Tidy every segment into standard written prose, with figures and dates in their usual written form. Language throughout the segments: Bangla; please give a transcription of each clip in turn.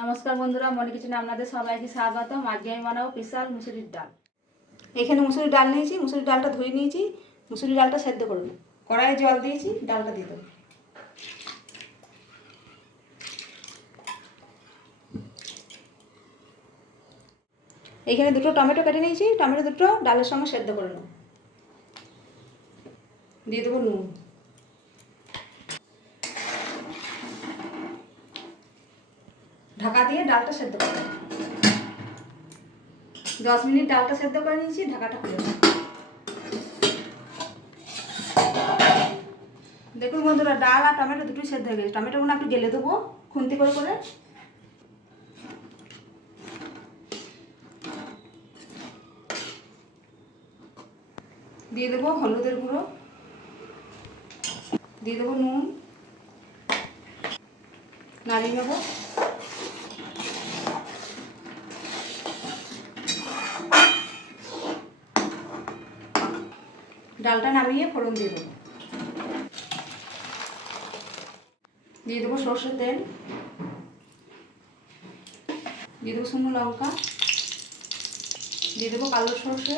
নমস্কার বন্ধুরা, মনি কিচেনে আপনাদের সবাইকে স্বাগতম। আজকে আমি বানাবো স্পেশাল মুসুরির ডাল। এখানে মুসুরির ডাল নিয়েছি, মুসুরির ডালটা ধুয়ে নিয়েছি। মুসুরির ডালটা সেদ্ধ করব। কড়াইয়ে জল দিয়েছি, ডালটা দিয়ে দেবো। এইখানে দুটো টমেটো কেটে নিয়েছি, টমেটো দুটো ডালের সঙ্গে সেদ্ধ করে নেব। দিয়ে দেবো নুন। ঢাকা দিয়ে ডালটা সেদ্ধ করে 10 মিনিট ডালটা সেদ্ধ করে নিয়েছি। ঢাকাটা খুলে দেখুন বন্ধুরা, ডাল আর টমেটো দুটোই সেদ্ধ হয়ে গেছে। টমেটোগুলো একটু গেলে দেবো খুন্তি করে করে। দিয়ে দেবো হলুদের গুঁড়ো, দিয়ে দেবো নুন, নাড়িয়ে নেবো। ডালটা নামিয়ে ফোড়ন দিয়ে দেবো। দিয়ে দেবো সর্ষের তেল, দিয়ে দেবো শুকনো লঙ্কা, দিয়ে দেবো কালো সর্ষে,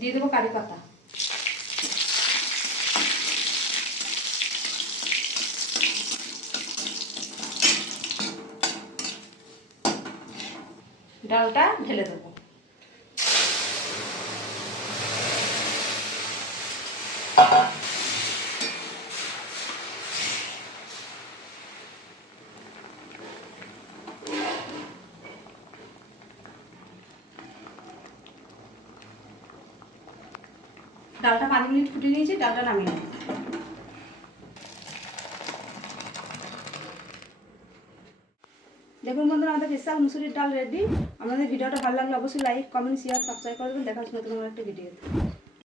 দিয়ে দেবো কারি পাতা। ডালটা ঢেলে দেবো। ডালটা 5 মিনিট ফুটিয়ে নিয়েছি, ডালটা নামিয়ে নেব। দেখুন বন্ধুরা, আমাদের স্পেশাল মুসুরির ডাল রেডি। আমাদের ভিডিওটা ভালো লাগলে অবশ্যই লাইক, কমেন্ট, শেয়ার, সাবস্ক্রাইব করে দেবেন। দেখা হচ্ছে নতুন একটা ভিডিও।